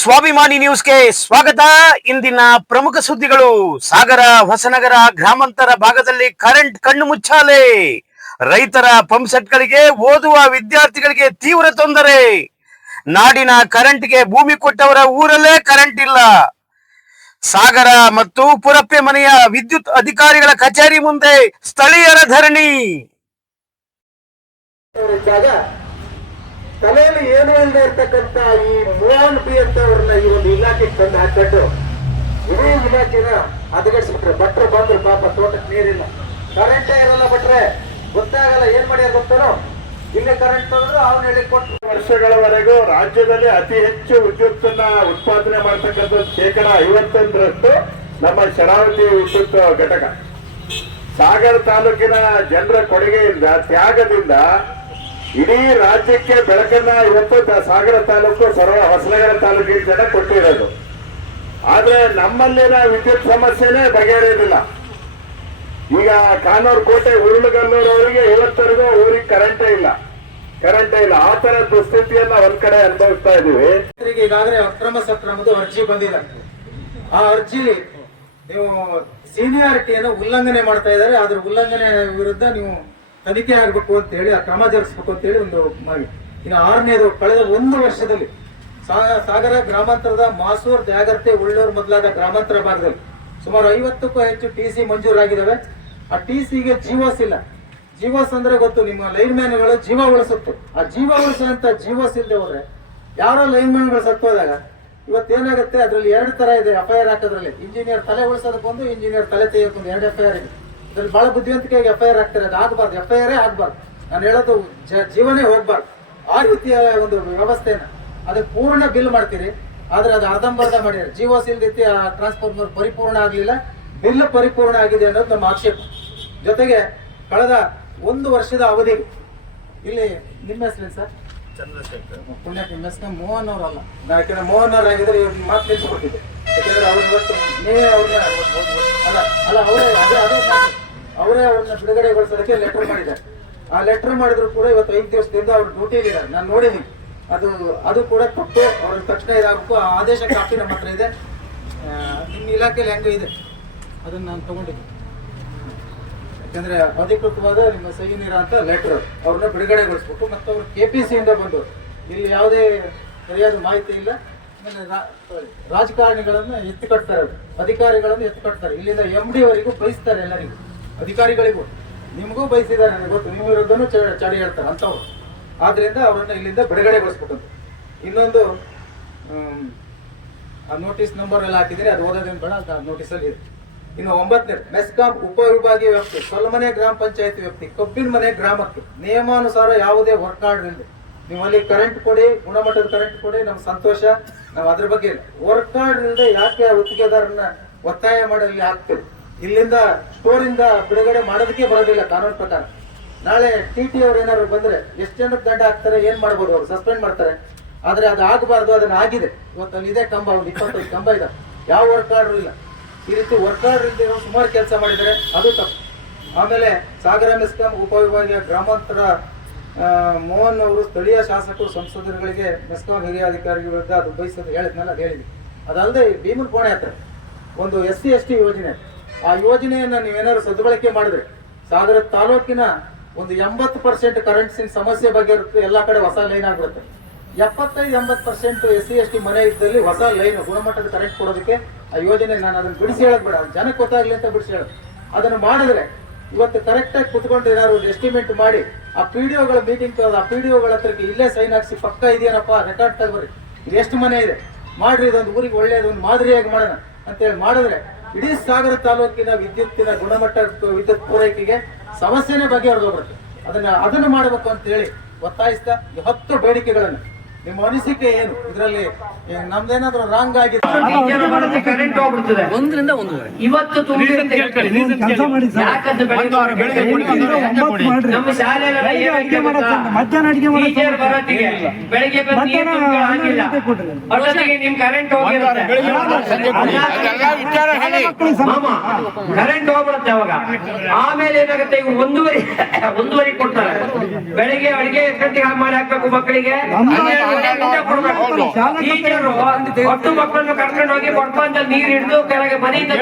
ಸ್ವಾಭಿಮಾನಿ ನ್ಯೂಸ್ಗೆ ಸ್ವಾಗತ. ಇಂದಿನ ಪ್ರಮುಖ ಸುದ್ದಿಗಳು. ಸಾಗರ ಹೊಸನಗರ ಗ್ರಾಮಾಂತರ ಭಾಗದಲ್ಲಿ ಕರೆಂಟ್ ಕಣ್ಣು ಮುಚ್ಚಾಲೆ. ರೈತರ ಪಂಪ್ ಸೆಟ್ಗಳಿಗೆ ಓದುವ ವಿದ್ಯಾರ್ಥಿಗಳಿಗೆ ತೀವ್ರ ತೊಂದರೆ. ನಾಡಿನ ಕರೆಂಟ್ಗೆ ಭೂಮಿ ಕೊಟ್ಟವರ ಊರಲ್ಲೇ ಕರೆಂಟ್ ಇಲ್ಲ. ಸಾಗರ ಮತ್ತು ಪುರಪ್ಪೆ ಮನೆಯ ವಿದ್ಯುತ್ ಅಧಿಕಾರಿಗಳ ಕಚೇರಿ ಮುಂದೆ ಸ್ಥಳೀಯರ ಧರಣಿ. ತಲೆಯಲ್ಲಿ ಏನೂ ಇಲ್ಲದೆ ಇರ್ತಕ್ಕಂಥ ಈ ಮೋಹನ್ ಬಿ ಅಂತವ್ರನ್ನ ಈ ಒಂದು ಇಲಾಖೆಗೆ ತಂದು ಹಾಕೊಂಡು ಇಡೀ ಇಲಾಖೆನ ಹದಗೆಡಿಸ್ಬಿಟ್ರೆ. ಭಟ್ರು ಬಂದ್ರು, ಪಾಪ ತೋಟಕ್ಕೆ ನೀರಿಲ್ಲ, ಕರೆಂಟೇ ಇರಲ್ಲ. ಭಟ್ರೆ ಗೊತ್ತಾಗಲ್ಲ ಏನ್ ಮಾಡ್ಯಾರ ಗೊತ್ತಾರೋ. ಇಲ್ಲಿ ಕರೆಂಟ್ ತಂದ್ರು ಅವ್ನು ಹೇಳಿ ಕೊಟ್ಟು. ವರ್ಷಗಳವರೆಗೂ ರಾಜ್ಯದಲ್ಲಿ ಅತಿ ಹೆಚ್ಚು ವಿದ್ಯುತ್ತನ್ನ ಉತ್ಪಾದನೆ ಮಾಡ್ತಕ್ಕಂಥ 51% ನಮ್ಮ ಶರಾವತಿ ವಿದ್ಯುತ್ ಘಟಕ. ಸಾಗರ ತಾಲೂಕಿನ ಜನರ ಕೊಡುಗೆಯಿಂದ, ತ್ಯಾಗದಿಂದ ಇಡೀ ರಾಜ್ಯಕ್ಕೆ ಬೆಳಕನ್ನ ಇವತ್ತು ಸಾಗರ ತಾಲೂಕು ಹೊಸನಗರ ತಾಲೂಕಿನ ಜನ ಕೊಟ್ಟಿರೋದು. ಆದ್ರೆ ನಮ್ಮಲ್ಲಿನ ವಿದ್ಯುತ್ ಸಮಸ್ಯೆನೇ ಬಗೆಹರಿಯೋದಿಲ್ಲ. ಈಗ ಕಾನೂರು ಕೋಟೆ ಉರುಳುಗಲ್ಲೂರವರಿಗೆ ಇವತ್ತರೆಗೂ ಊರಿಗೆ ಕರೆಂಟೇ ಇಲ್ಲ. ಆ ತರ ದುಸ್ಥಿತಿಯನ್ನ ಒಂದ್ ಕಡೆ ಅನುಭವಿಸ್ತಾ ಇದೀವಿ. ಈಗಾಗಲೇ ಅಕ್ರಮ ಸಕ್ರಮದ ಅರ್ಜಿ ಬಂದಿದೆ. ಆ ಅರ್ಜಿ ನೀವು ಸೀನಿಯಾರಿಟಿಯನ್ನು ಉಲ್ಲಂಘನೆ ಮಾಡ್ತಾ ಇದ್ದಾರೆ. ಅದ್ರ ಉಲ್ಲಂಘನೆ ವಿರುದ್ಧ ನೀವು ತನಿಖೆ ಆಗ್ಬೇಕು ಅಂತ ಹೇಳಿ, ಕ್ರಮ ಜರುಗಿಸ್ಬೇಕು ಅಂತ ಹೇಳಿ ಒಂದು ಮನವಿ. ಇನ್ನು 6ನೇದು, ಕಳೆದ 1 ವರ್ಷದಲ್ಲಿ ಸಾಗರ ಗ್ರಾಮಾಂತರದ ಮಾಸೂರ್, ದ್ಯಾಗರ್ತೆ, ಉಳ್ಳೂರು ಮೊದಲಾದ ಗ್ರಾಮಾಂತರ ಭಾಗದಲ್ಲಿ ಸುಮಾರು 50ಕ್ಕೂ ಹೆಚ್ಚು TC ಮಂಜೂರಾಗಿದ್ದಾವೆ. ಆ TCಗೆ ಜೀವೋಸ್ ಇಲ್ಲ. ಜೀವೋಸ್ ಅಂದ್ರೆ ಗೊತ್ತು, ನಿಮ್ಮ ಲೈನ್ ಮ್ಯಾನ್ಗಳು ಜೀವ ಉಳಿಸುತ್ತೆ. ಆ ಜೀವ ಉಳಿಸುವಂತ ಜೀವೋಸ್ ಇಲ್ಲದೆ ಹೋದ್ರೆ ಯಾರೋ ಲೈನ್ ಮ್ಯಾನ್ಗಳು ಸತ್ತೋದಾಗ ಇವತ್ತೇನಾಗುತ್ತೆ, ಅದ್ರಲ್ಲಿ 2 ತರ ಇದೆ FIR ಹಾಕೋದ್ರಲ್ಲಿ. ಇಂಜಿನಿಯರ್ ತಲೆ ಉಳಿಸೋದಕ್ಕೊಂದು, ಇಂಜಿನಿಯರ್ ತಲೆ ತೆಗೆಯೋಕ್ಕೊಂದು 2 FIR ಇದೆ. ಇದ್ರಲ್ಲಿ ಬಹಳ ಬುದ್ಧಿವಂತಿಕೆಯಾಗಿ FIR ಆಗ್ತಾರೆ. ಅದು ಆಗಬಾರ್ದು, FIR ಆಗಬಾರ್ದು. ನಾನು ಹೇಳೋದು ಜೀವನೇ ಹೋಗ್ಬಾರ್ದು. ಆ ರೀತಿಯ ಒಂದು ವ್ಯವಸ್ಥೆನ ಅದಕ್ಕೆ ಪೂರ್ಣ ಬಿಲ್ ಮಾಡ್ತೀರಿ, ಆದ್ರೆ ಅದು ಅರ್ಧಂಬರ್ಧ ಮಾಡಿದ್ದಾರೆ. ಜೀವೋಸ್ ಇಲ್ದೈತಿ, ಆ ಟ್ರಾನ್ಸ್ಫಾರ್ಮರ್ ಪರಿಪೂರ್ಣ ಆಗ್ಲಿಲ್ಲ, ಬಿಲ್ ಪರಿಪೂರ್ಣ ಆಗಿದೆ ಅನ್ನೋದು ನಮ್ಮ ಆಕ್ಷೇಪ. ಜೊತೆಗೆ ಕಳೆದ 1 ವರ್ಷದ ಅವಧಿಗೆ ಇಲ್ಲಿ ನಿಮ್ಮ ಹೆಸರೇನು ಸರ್? ಚಂದ್ರಶೇಖರ್. ಪುಣ್ಯ ನಿಮ್ಮ ಹೆಸರು ಮೋಹನ್ ಅವರಲ್ಲ. ಯಾಕಂದ್ರೆ ಮೋಹನ್ ಅವ್ರು ಆಗಿದ್ರೆ ಇವ್ರಿಗೆ ಮಾತು ತಿಳಿಸ್ಕೊಟ್ಟಿದ್ದೆ. ಯಾಕಂದ್ರೆ ಅವ್ರು ಇವತ್ತು ಅವರೇ ಅವ್ರನ್ನ ಬಿಡುಗಡೆಗೊಳಿಸೋದಕ್ಕೆ ಲೆಟರ್ ಮಾಡಿದ್ದಾರೆ. ಆ ಲೆಟರ್ ಮಾಡಿದ್ರು ಕೂಡ ಇವತ್ತು 5 ದಿವಸದಿಂದ ಅವ್ರು ಡ್ಯೂಟಿಲಿದ್ದಾರೆ. ನಾನು ನೋಡಿದ್ದೀನಿ. ಅದು ಕೂಡ ತಪ್ಪು. ಅವ್ರಿಗೆ ತಕ್ಷಣ ಇದಾಗಬೇಕು. ಆ ಆದೇಶ ಕಾಪಿ ನಮ್ಮ ಹತ್ರ ಇದೆ. ನಿಮ್ಮ ಇಲಾಖೆಯಲ್ಲಿ ಹೆಂಗೆ ಇದೆ ಅದನ್ನ ನಾನು ತಗೊಂಡಿದ್ದೀನಿ. ಯಾಕಂದ್ರೆ ಅಧಿಕೃತವಾದ ನಿಮ್ಮ ಸಹಿ ನೀರ ಅಂತ ಲೆಟರ್, ಅವ್ರನ್ನ ಬಿಡುಗಡೆಗೊಳಿಸ್ಬೇಕು. ಮತ್ತು ಅವರು KPC ಇಂದ ಬಂದು ಇಲ್ಲಿ ಯಾವುದೇ ಸರಿಯಾದ ಮಾಹಿತಿ ಇಲ್ಲ. ರಾಜಕಾರಣಿಗಳನ್ನ ಎತ್ತಿಕಟ್ತಾರೆ, ಅಧಿಕಾರಿಗಳನ್ನು ಎತ್ತಿಕಟ್ತಾರೆ. ಇಲ್ಲಿಂದ MD ಅವರಿಗೂ ಬಯಸ್ತಾರೆ, ಎಲ್ಲರಿಗೂ ಅಧಿಕಾರಿಗಳಿಗೂ. ನಿಮಗೂ ಬಯಸಿದ್ದಾರೆ ನನಗೆ ಗೊತ್ತು, ನಿಮ್ಮ ವಿರುದ್ಧನೂ ಚಡಿ ಹೇಳ್ತಾರೆ ಅಂತವ್ರು. ಆದ್ರಿಂದ ಅವರನ್ನ ಇಲ್ಲಿಂದ ಬಿಡುಗಡೆಗೊಳಿಸ್ಬೇಕು. ಇನ್ನೊಂದು ಆ ನೋಟಿಸ್ ನಂಬರ್ ಎಲ್ಲ ಹಾಕಿದ್ರೆ ಅದು ಓದೋದೇನು ಬೇಡ, ನೋಟಿಸಲ್ಲಿ ಇದೆ. ಇನ್ನು 9ನೇ, ಮೆಸ್ಕಾಂ ಉಪವಿಭಾಗೀಯ ವ್ಯಾಪ್ತಿ, ಸೊಲ್ಲಮನೆ ಗ್ರಾಮ ಪಂಚಾಯತಿ ವ್ಯಾಪ್ತಿ, ಕಬ್ಬಿನ ಮನೆ ಗ್ರಾಮಕ್ಕೆ ನಿಯಮಾನುಸಾರ ಯಾವುದೇ ವರ್ಕ್ ಆರ್ಡರ್ ಇಲ್ಲ. ನೀವು ಅಲ್ಲಿ ಕರೆಂಟ್ ಕೊಡಿ, ಗುಣಮಟ್ಟದ ಕರೆಂಟ್ ಕೊಡಿ, ನಮ್ಗೆ ಸಂತೋಷ. ನಾವು ಅದ್ರ ಬಗ್ಗೆ ಇಲ್ಲ. ವರ್ಕ್ ಆರ್ಡರ್ ಇಲ್ಲದೆ ಯಾಕೆ ಗುತ್ತಿಗೆದಾರನ್ನ ಒತ್ತಾಯ ಮಾಡಿ ಅಲ್ಲಿ ಹಾಕ್ತೀವಿ? ಇಲ್ಲಿಂದ ಸ್ಟೋರಿಂದ ಬಿಡುಗಡೆ ಮಾಡೋದಕ್ಕೆ ಬರೋದಿಲ್ಲ ಕಾನೂನು ಪ್ರಕಾರ. ನಾಳೆ TT ಅವ್ರು ಏನಾದ್ರು ಬಂದ್ರೆ ಎಷ್ಟು ಜನಕ್ಕೆ ದಂಡ ಹಾಕ್ತಾರೆ, ಏನ್ ಮಾಡ್ಬೋದು? ಅವ್ರು ಸಸ್ಪೆಂಡ್ ಮಾಡ್ತಾರೆ. ಆದ್ರೆ ಅದು ಆಗಬಾರ್ದು. ಅದನ್ನ ಆಗಿದೆ. ಇವತ್ತು ಅಲ್ಲಿ ಇದೆ ಕಂಬ, ಒಂದು 25 ಕಂಬ ಇದೆ, ಯಾವ ವರ್ಕ್ ಆರ್ಡರ್ ಇಲ್ಲ. ಈ ರೀತಿ ವರ್ಕ್ ಆರ್ಡರ್ ಇಲ್ಲದೆ ಸುಮಾರು ಕೆಲಸ ಮಾಡಿದರೆ ಅದು ತಪ್ಪು. ಆಮೇಲೆ ಸಾಗರ ಮೆಸ್ಕಾಂ ಉಪವಿಭಾಗೀಯ ಗ್ರಾಮಾಂತರ ಮೋಹನ್ ಅವರು ಸ್ಥಳೀಯ ಶಾಸಕರು, ಸಂಸದರುಗಳಿಗೆ ಮೆಸ್ಕಾಂ ಹಿರಿಯ ಅಧಿಕಾರಿ ವಿರುದ್ಧ ಅದು ಬಯಸೋದು ಹೇಳಿದ್ನಲ್ಲ, ಅದು ಹೇಳಿದ್ವಿ. ಅದಲ್ಲದೆ ಭೀಮನ ಕೋಣೆ ಹತ್ರ ಒಂದು SC ST ಯೋಜನೆ, ಆ ಯೋಜನೆಯನ್ನ ನೀವೇನಾದ್ರು ಸದ್ಬಳಕೆ ಮಾಡಿದ್ರೆ ಸಾಗರ ತಾಲೂಕಿನ ಒಂದು 80% ಕರೆಂಟ್ಸಿನ ಸಮಸ್ಯೆ ಬಗ್ಗೆ ಇರುತ್ತೆ. ಎಲ್ಲಾ ಕಡೆ ಹೊಸ ಲೈನ್ ಆಗ್ಬಿಡುತ್ತೆ. 75-80% SC ST ಮನೆ ಇದ್ದಲ್ಲಿ ಹೊಸ ಲೈನ್, ಗುಣಮಟ್ಟದ ಕರೆಂಟ್ ಕೊಡೋದಕ್ಕೆ ಆ ಯೋಜನೆ. ನಾನು ಅದನ್ನ ಬಿಡಿಸಿ ಹೇಳಕ್ ಬೇಡ, ಜನಕ್ಕೆ ಗೊತ್ತಾಗ್ಲಿ ಅಂತ ಬಿಡಿಸಿ ಹೇಳೋದು. ಅದನ್ನು ಮಾಡಿದ್ರೆ ಇವತ್ತು ಕರೆಕ್ಟಾಗಿ ಕುತ್ಕೊಂಡು ಏನಾದ್ರು ಎಸ್ಟಿಮೇಟ್ ಮಾಡಿ ಆ PDOಗಳ ಮೀಟಿಂಗ್ ತಗೋದು, ಆ PDOಗಳ ಹತ್ರಕ್ಕೆ ಇಲ್ಲೇ ಸೈನ್ ಹಾಕ್ಸಿ ಪಕ್ಕ ಇದೆಯೇನಪ್ಪ ರೆಕಾರ್ಡ್ ತಗೋರಿ, ಇದು ಎಷ್ಟು ಮನೆ ಇದೆ ಮಾಡ್ರಿ, ಇದೊಂದು ಊರಿಗೆ ಒಳ್ಳೆಯದು, ಒಂದು ಮಾದರಿಯಾಗಿ ಮಾಡೋಣ ಅಂತೇಳಿ ಮಾಡಿದ್ರೆ ಇಡೀ ಸಾಗರ ತಾಲೂಕಿನ ವಿದ್ಯುತ್ತಿನ ಗುಣಮಟ್ಟ, ವಿದ್ಯುತ್ ಪೂರೈಕೆಗೆ ಸಮಸ್ಯೆನೇ ಬಗೆಹರಿದೋಗ್ಬರುತ್ತೆ. ಅದನ್ನು ಮಾಡಬೇಕು ಅಂತ ಹೇಳಿ ಒತ್ತಾಯಿಸ್ತಾ 10 ಬೇಡಿಕೆಗಳನ್ನು, ನಿಮ್ಮ ಅನಿಸಿಕೆ ಏನು ಇದರಲ್ಲಿ? ನಮ್ದೇನಾದ್ರೂ ರಾಂಗ್ ಆಗಿದೆ, ಕರೆಂಟ್ ಹೋಗ್ಬಿಡ್ತದೆ 1ರಿಂದ 1 ಇವತ್ತು ನಮ್ಮ ಬೆಳಿಗ್ಗೆ ನಿಮ್ ಕರೆಂಟ್ ಹೋಗಿರುತ್ತೆ, ಕರೆಂಟ್ ಹೋಗ್ಬಿಡುತ್ತೆ. ಅವಾಗ ಆಮೇಲೆ ಏನಾಗುತ್ತೆ, ಈಗ 1:30 ಕೊಡ್ತಾರೆ. ಬೆಳಿಗ್ಗೆ ಅಡಿಗೆ ಎಷ್ಟು ಗಂಟೆಗೆ ಮಾಡಿ ಹಾಕ್ಬೇಕು ಮಕ್ಕಳಿಗೆ? ಟೀಚರು ಹತ್ತು ಮಕ್ಕಳನ್ನು ಕರ್ಕೊಂಡು ಹೋಗಿ ಕೊಡ್ಬಂದ ನೀರು ಹಿಡಿದು ಕೆಳಗೆ ಮನೆಯಿಂದ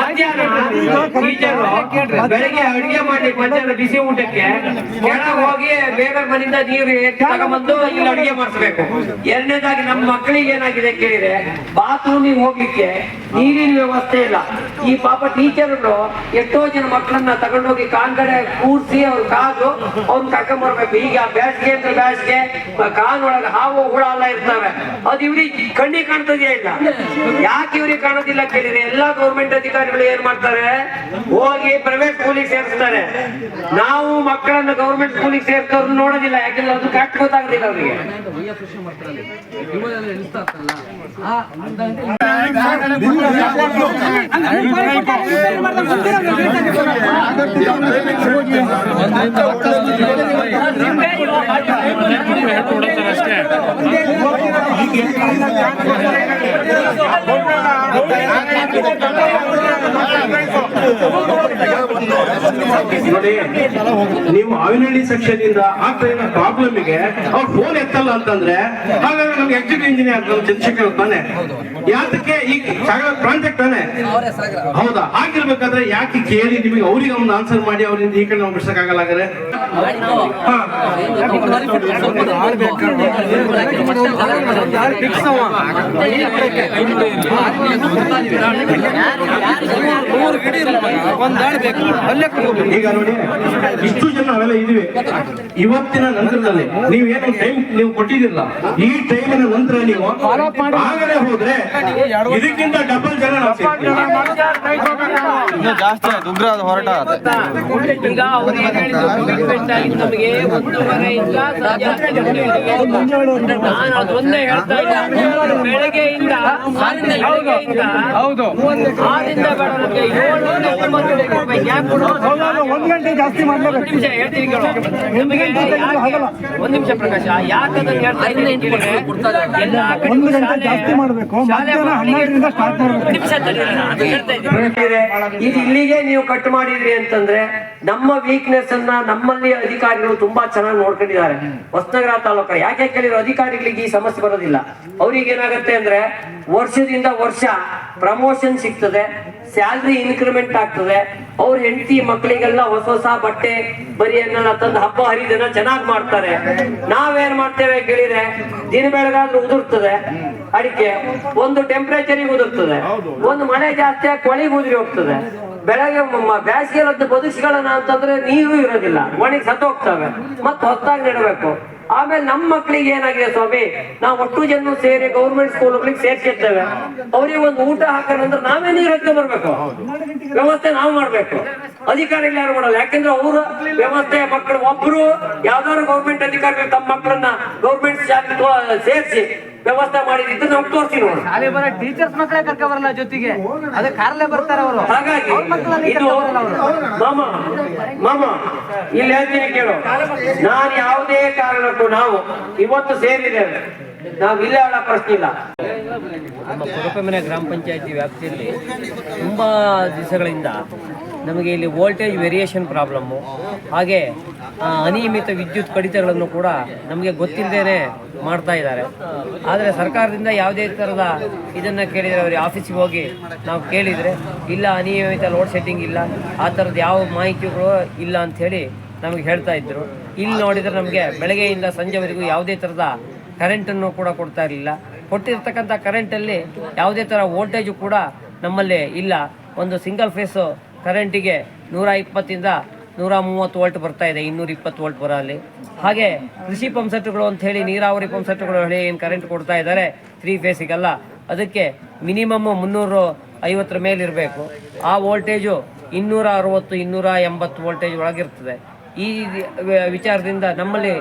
ಮಧ್ಯಾಹ್ನ ಟೀಚರು ಬೆಳಗ್ಗೆ ಅಡಿಗೆ ಮಾಡಿ ಮಧ್ಯಾಹ್ನ ಬಿಸಿ ಊಟಕ್ಕೆ ಕೆಳಗೆ ಹೋಗಿ ಬೇಗ ಮನೆಯಿಂದ ನೀರು ತಗೊಂಡ್ಬಂದು ಇಲ್ಲಿ ಅಡಿಗೆ ಮಾಡಿಸ್ಬೇಕು. ಎರಡನೇದಾಗಿ ನಮ್ಮ ಮಕ್ಕಳಿಗೆ ಏನಾಗಿದೆ ಕೇಳಿದ್ರೆ ಬಾತ್ರೂಮಿಗೆ ಹೋಗ್ಲಿಕ್ಕೆ ನೀರಿನ ವ್ಯವಸ್ಥೆ ಇಲ್ಲ. ಈ ಪಾಪ ಟೀಚರ್ಗಳು ಎಷ್ಟೋ ಜನ ಮಕ್ಕಳನ್ನ ತಗೊಂಡೋಗಿ ಕಾನ್ಗಡೆ ಕೂರ್ಸಿ ಅವ್ರ ಕಾದು ಅವ್ನ ಕರ್ಕೊಂಡ್ ಬರ್ಬೇಕು. ಈಗ ಬ್ಯಾಸ್ಗೆ ಅಂದ್ರೆ ಬ್ಯಾಸ್ಗೆ ಕಾನೊಳಗೆ ಹಾವು ಹುಳ ಎಲ್ಲ ಇರ್ತವೆ, ಅದು ಇವ್ರಿಗೆ ಕಣ್ಣಿಗೆ ಕಾಣ್ತದೇ ಇಲ್ಲ. ಯಾಕೆ ಇವ್ರಿಗೆ ಕಾಣೋದಿಲ್ಲ ಕೇಳಿದ್ರೆ ಎಲ್ಲಾ ಗೌರ್ಮೆಂಟ್ ಅಧಿಕಾರಿಗಳು ಏನ್ ಮಾಡ್ತಾರೆ, ಹೋಗಿ ಪ್ರೈವೇಟ್ ಸ್ಕೂಲಿಗೆ ಸೇರಿಸ್ತಾರೆ. ನಾವು ಮಕ್ಕಳನ್ನ ಗೌರ್ಮೆಂಟ್ ಸ್ಕೂಲಿಗೆ ಸೇರ್ಸೋರು ನೋಡೋದಿಲ್ಲ, ಯಾಕಂದ್ರೆ ಅದು ಕರೆಕ್ಟ್ ಗೊತ್ತಾಗೋದಿಲ್ಲ ಅವರಿಗೆ. ನೋಡಿ, ನೀವು ಆವಿನಹಳ್ಳಿ ಸೆಕ್ಷನ್ ಇಂದ ಆಗ್ತಾ ಇರೋ ಪ್ರಾಬ್ಲಮ್ ಗೆ ಅವ್ರು ಫೋನ್ ಎತ್ತಲ್ಲ ಅಂತಂದ್ರೆ ಹಾಗಾದ್ರೆ ನಮ್ಗೆ ಎಕ್ಸಿಕ್ಯೂಟಿವ್ ಇಂಜಿನಿಯರ್ ಚಂದ್ರಶೇಖರ್ ತಾನೆ, ಯಾತಕ್ಕೆ ಈ ಪ್ರಾಜೆಕ್ಟ್ ತಾನೆ, ಹೌದಾ? ಆಗಿರ್ಬೇಕಾದ್ರೆ ಯಾಕೆ ಕೇಳಿ ನಿಮಗೆ ಅವ್ರಿಗೆ ಒಂದು ಆನ್ಸರ್ ಮಾಡಿ ಅವರಿಂದ ಈ ಕಡೆ ನಾವು ಬಿಡ್ಸಕ್ಕಾಗಲ್ಲ. ಹಾಗಾದ್ರೆ ಈಗ ನೋಡಿ, ಇಷ್ಟು ಜನ ನಾವೆಲ್ಲ ಇದೀವಿ. ಇವತ್ತಿನ ನಂತರದಲ್ಲಿ ನೀವೇನು ಟೈಮ್ ನೀವು ಕೊಟ್ಟಿದಿಲ್ಲ, ಈ ಟೈಮಿನ ನಂತರ ನೀವು ಆಗಲೇ ಹೋದ್ರೆ ಇದಕ್ಕಿಂತ ಡಬಲ್ ಜನ ಜಾಸ್ತಿ ಆಯ್ತು. ಉಗ್ರ ಹೋರಾಟ ಈಗ ಅವ್ರು ಏನ್ ಹೇಳಿದ್ರು, ನಮಗೆ 1:30 ನಾನು ಅದೊಂದೇ ಹೇಳ್ತಾ ಇಲ್ಲ. ಬೆಳಗ್ಗೆಯಿಂದ 6ರಿಂದ ಬರೋದಕ್ಕೆ 1 ಗಂಟೆ ಜಾಸ್ತಿ ಮಾಡಲೇಬೇಕು. ನಿಮಿಷ ಹೇಳ್ತೀನಿ ಕೇಳು. ನಮಗೆ ಒಂದ್ ನಿಮಿಷ ಪ್ರಕಾಶ, ಯಾಕೆ ಅದನ್ನ ಹೇಳ್ತಾ ಇದ್ದೀನಿ ಕೇಳಿದ್ರೆ, ಎಲ್ಲಾ ಕಡೆ 1 ಗಂಟೆ ಜಾಸ್ತಿ ಮಾಡಬೇಕು. ಮಧ್ಯಾಹ್ನ 12ರಿಂದ ಸ್ಟಾರ್ಟ್ ಮಾಡಬೇಕು. ನಿಮಿಷ ಇದು ಇಲ್ಲಿಗೆ ನೀವು ಕಟ್ ಮಾಡಿದ್ರಿ ಅಂತಂದ್ರೆ ನಮ್ಮ ವೀಕ್ನೆಸ್ ಅನ್ನ ನಮ್ಮಲ್ಲಿ ಅಧಿಕಾರಿಗಳು ತುಂಬಾ ಚೆನ್ನಾಗಿ ನೋಡ್ಕೊಂಡಿದ್ದಾರೆ. ಹೊಸನಗರ ತಾಲೂಕ ಯಾಕೆ ಕೇಳಿದ್ರು, ಅಧಿಕಾರಿಗಳಿಗೆ ಈ ಸಮಸ್ಯೆ ಬರೋದಿಲ್ಲ. ಅವ್ರಿಗೆ ಏನಾಗುತ್ತೆ ಅಂದ್ರೆ ವರ್ಷದಿಂದ ವರ್ಷ ಪ್ರಮೋಷನ್ ಸಿಗ್ತದೆ, ಸ್ಯಾಲ್ರಿ ಇನ್ಕ್ರಿಮೆಂಟ್ ಆಗ್ತದೆ, ಅವ್ರ ಹೆಂಡತಿ ಮಕ್ಕಳಿಗೆಲ್ಲ ಹೊಸ ಹೊಸ ಬಟ್ಟೆ ಬರಿಯನ್ನೆಲ್ಲ ತಂದು ಹಬ್ಬ ಹರಿದಿನ ಚೆನ್ನಾಗಿ ಮಾಡ್ತಾರೆ. ನಾವೇನ್ ಮಾಡ್ತೇವೆ ಕೇಳಿದ್ರೆ, ದಿನ ಬೆಳಗಾದ್ರೂ ಉದುರ್ತದೆ ಅಡಿಕೆ, ಒಂದು ಟೆಂಪರೇಚರಿಗೆ ಉದುರ್ತದೆ, ಒಂದು ಮಳೆ ಜಾಸ್ತಿ ಆಗಿ ಕೊಳಿಗೆ ಉದುರಿ ಹೋಗ್ತದೆ. ಬೆಳಗ್ಗೆ ಬೇಸಿಗೆಲದ್ದು ಬದುಕಿಗಳನ್ನ ಅಂತಂದ್ರೆ ನೀರು ಇರೋದಿಲ್ಲ, ಒಣಗಿ ಸತ್ತು ಹೋಗ್ತವೆ, ಮತ್ತೆ ಹೊಸದಾಗಿ ನೆಡಬೇಕು. ಆಮೇಲೆ ನಮ್ಮ ಮಕ್ಕಳಿಗೆ ಏನಾಗಿದೆ ಸ್ವಾಮಿ, ನಾವು ಒಟ್ಟು ಜನ ಸೇರಿ ಗೌರ್ಮೆಂಟ್ ಸ್ಕೂಲ್ಗಳಿಗೆ ಸೇರ್ಸಿರ್ತೇವೆ. ಅವ್ರಿಗೆ ಒಂದು ಊಟ ಹಾಕೋಣಂದ್ರೆ ನಾವೇ ನೀರು ಹಾಕಿ ಬರ್ಬೇಕು, ವ್ಯವಸ್ಥೆ ನಾವು ಮಾಡ್ಬೇಕು. ಅಧಿಕಾರಿಗಳು ಯಾರು ಮಾಡಲ್ಲ, ಯಾಕಂದ್ರೆ ಅವ್ರ ವ್ಯವಸ್ಥೆ ಮಕ್ಕಳು ಒಬ್ರು ಯಾವ್ದಾದ್ರು ಗೌರ್ಮೆಂಟ್ ಅಧಿಕಾರಿಗಳು ತಮ್ಮ ಮಕ್ಕಳನ್ನ ಗೌರ್ಮೆಂಟ್ ಶಾಲೆ ಸೇರಿಸಿ ವ್ಯವಸ್ಥೆ ಮಾಡಿದ್ದು ನಮ್ಗೆ ತೋರಿಸಿ ನೋಡಿ. ಟೀಚರ್ಸ್ ಮಕ್ಕಳೇ ಕರ್ಕ ಬರಲ್ಲ ಜೊತೆಗೆ, ಅದೇ ಕಾರಲ್ಲೇ ಬರ್ತಾರೆ ಅವರು. ಹಾಗಾಗಿ ಇದು ಮಾಮ ಇಲ್ಲಿ ಹೇಳ್ತೀನಿ ಕೇಳು, ನಾನು ಯಾವುದೇ ಕಾರಣಕ್ಕೂ ನಾವು ಇವತ್ತು ಸೇರಿದ್ದೇವೆ, ನಾವು ಇಲ್ಲೇ ಹೇಳೋ ಪ್ರಶ್ನೆ ಇಲ್ಲ. ನಮ್ಮ ಕೊಡಪೆಮನೆ ಗ್ರಾಮ ಪಂಚಾಯತಿ ವ್ಯಾಪ್ತಿಯಲ್ಲಿ ತುಂಬ ದಿವಸಗಳಿಂದ ನಮಗೆ ಇಲ್ಲಿ ವೋಲ್ಟೇಜ್ ವೇರಿಯೇಷನ್ ಪ್ರಾಬ್ಲಮ್ಮು, ಹಾಗೆ ಅನಿಯಮಿತ ವಿದ್ಯುತ್ ಕಡಿತಗಳನ್ನು ಕೂಡ ನಮಗೆ ಗೊತ್ತಿಲ್ಲದೇ ಮಾಡ್ತಾ ಇದ್ದಾರೆ. ಆದರೆ ಸರ್ಕಾರದಿಂದ ಯಾವುದೇ ಥರದ ಇದನ್ನು ಕೇಳಿದರೆ ಅವರಿಗೆ ಆಫೀಸಿಗೆ ಹೋಗಿ ನಾವು ಕೇಳಿದರೆ ಇಲ್ಲ, ಅನಿಯಮಿತ ಲೋಡ್ ಸೆಟ್ಟಿಂಗ್ ಇಲ್ಲ, ಆ ಥರದ್ದು ಯಾವ ಮಾಹಿತಿಗಳು ಇಲ್ಲ ಅಂಥೇಳಿ ನಮಗೆ ಹೇಳ್ತಾ ಇದ್ದರು. ಇಲ್ಲಿ ನೋಡಿದರೆ ನಮಗೆ ಬೆಳಗ್ಗೆಯಿಂದ ಸಂಜೆವರೆಗೂ ಯಾವುದೇ ಥರದ ಕರೆಂಟನ್ನು ಕೂಡ ಕೊಡ್ತಾ ಇರಲಿಲ್ಲ. ಕೊಟ್ಟಿರ್ತಕ್ಕಂಥ ಕರೆಂಟಲ್ಲಿ ಯಾವುದೇ ಥರ ವೋಲ್ಟೇಜು ಕೂಡ ನಮ್ಮಲ್ಲಿ ಇಲ್ಲ. ಒಂದು ಸಿಂಗಲ್ ಫೇಸು ಕರೆಂಟಿಗೆ 120ರಿಂದ 130 ವೋಲ್ಟ್ ಬರ್ತಾ ಇದೆ, 220 ವೋಲ್ಟ್ ಬರೋಲ್ಲಿ. ಹಾಗೆ ಕೃಷಿ ಪಂಪ್ಸೆಟ್ಗಳು ಅಂತ ಹೇಳಿ, ನೀರಾವರಿ ಪಂಪ್ಸೆಟ್ಗಳು ಹೇಳಿ ಏನು ಕರೆಂಟ್ ಕೊಡ್ತಾ ಇದ್ದಾರೆ 3 ಫೇಸಿಗೆಲ್ಲ, ಅದಕ್ಕೆ ಮಿನಿಮಮ್ 350 ಮೇಲಿರಬೇಕು. ಆ ವೋಲ್ಟೇಜು 260, 280 ವೋಲ್ಟೇಜ್ ಒಳಗಿರ್ತದೆ. ಈ ವಿಚಾರದಿಂದ ನಮ್ಮಲ್ಲಿ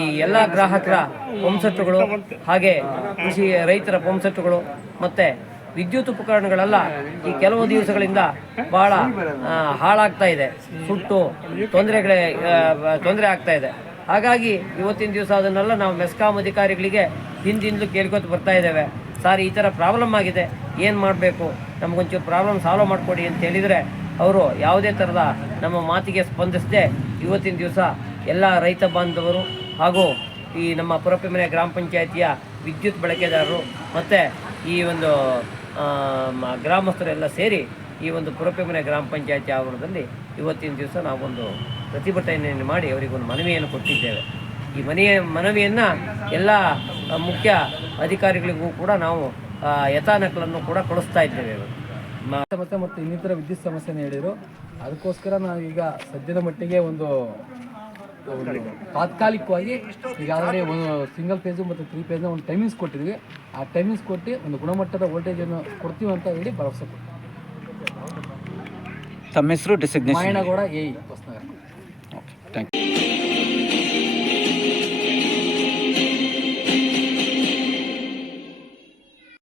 ಈ ಎಲ್ಲ ಗ್ರಾಹಕರ ಪಂಪ್ಸೆಟ್ಗಳು ಹಾಗೆ ಕೃಷಿ ರೈತರ ಪಂಪ್ಸೆಟ್ಗಳು ಮತ್ತು ವಿದ್ಯುತ್ ಉಪಕರಣಗಳೆಲ್ಲ ಈ ಕೆಲವು ದಿವಸಗಳಿಂದ ಭಾಳ ಹಾಳಾಗ್ತಾ ಇದೆ, ಸುಟ್ಟು ತೊಂದರೆ ಆಗ್ತಾ ಇದೆ. ಹಾಗಾಗಿ ಇವತ್ತಿನ ದಿವಸ ಅದನ್ನೆಲ್ಲ ನಾವು ಮೆಸ್ಕಾಂ ಅಧಿಕಾರಿಗಳಿಗೆ ಹಿಂದಿಂದಲೂ ಕೇಳ್ಕೊತ ಬರ್ತಾ ಇದ್ದೇವೆ. ಸರ್, ಈ ಥರ ಪ್ರಾಬ್ಲಮ್ ಆಗಿದೆ, ಏನು ಮಾಡಬೇಕು, ನಮಗೊಂಚೂರು ಪ್ರಾಬ್ಲಮ್ ಸಾಲ್ವ್ ಮಾಡಿಕೊಡಿ ಅಂತ ಹೇಳಿದರೆ ಅವರು ಯಾವುದೇ ಥರದ ನಮ್ಮ ಮಾತಿಗೆ ಸ್ಪಂದಿಸದೆ ಇವತ್ತಿನ ದಿವಸ ಎಲ್ಲ ರೈತ ಬಾಂಧವರು ಹಾಗೂ ಈ ನಮ್ಮ ಪುರಪ್ಪಮನೆ ಗ್ರಾಮ ಪಂಚಾಯಿತಿಯ ವಿದ್ಯುತ್ ಬಳಕೆದಾರರು ಮತ್ತು ಈ ಒಂದು ಗ್ರಾಮಸ್ಥರೆಲ್ಲ ಸೇರಿ ಈ ಒಂದು ಪುರಪ್ಪಮನೆ ಗ್ರಾಮ ಪಂಚಾಯಿತಿ ಆವರಣದಲ್ಲಿ ಇವತ್ತಿನ ದಿವಸ ನಾವೊಂದು ಪ್ರತಿಭಟನೆಯನ್ನು ಮಾಡಿ ಅವರಿಗೊಂದು ಮನವಿಯನ್ನು ಕೊಟ್ಟಿದ್ದೇವೆ. ಈ ಮನವಿಯನ್ನು ಎಲ್ಲ ಮುಖ್ಯ ಅಧಿಕಾರಿಗಳಿಗೂ ಕೂಡ ನಾವು ಯಥಾನಕಲನ್ನು ಕೂಡ ಕೊಡಿಸ್ತಾ ಇದ್ದೇವೆ. ಮತ್ತು ಇನ್ನಿತರ ವಿದ್ಯುತ್ ಸಮಸ್ಯೆನ ಹೇಳಿದರು. ಅದಕ್ಕೋಸ್ಕರ ನಾವೀಗ ಸದ್ಯದ ಮಟ್ಟಿಗೆ ಒಂದು ತಾತ್ಕಾಲಿಕವಾಗಿ ಈಗಾಗಲೇ ಒಂದು ಸಿಂಗಲ್ ಫೇಸು ಮತ್ತು 3 ಫೇಸ್ನ ಒಂದು ಟೈಮಿಂಗ್ಸ್ ಕೊಟ್ಟಿದ್ವಿ. ಆ ಟೈಮಿಂಗ್ಸ್ ಕೊಟ್ಟು ಒಂದು ಗುಣಮಟ್ಟದ ವೋಲ್ಟೇಜನ್ನು ಕೊಡ್ತೀವಿ ಅಂತ ಹೇಳಿ ಭರವಸೆ ಕೊಡ್ತೀವಿ. ತಮ್ಮ ಹೆಸರು ಡಿಸಿಗ್ನೇಷನ್? ಮಾಯನಗೌಡ, ಎ ಹೊಸನಗರ. Thank you.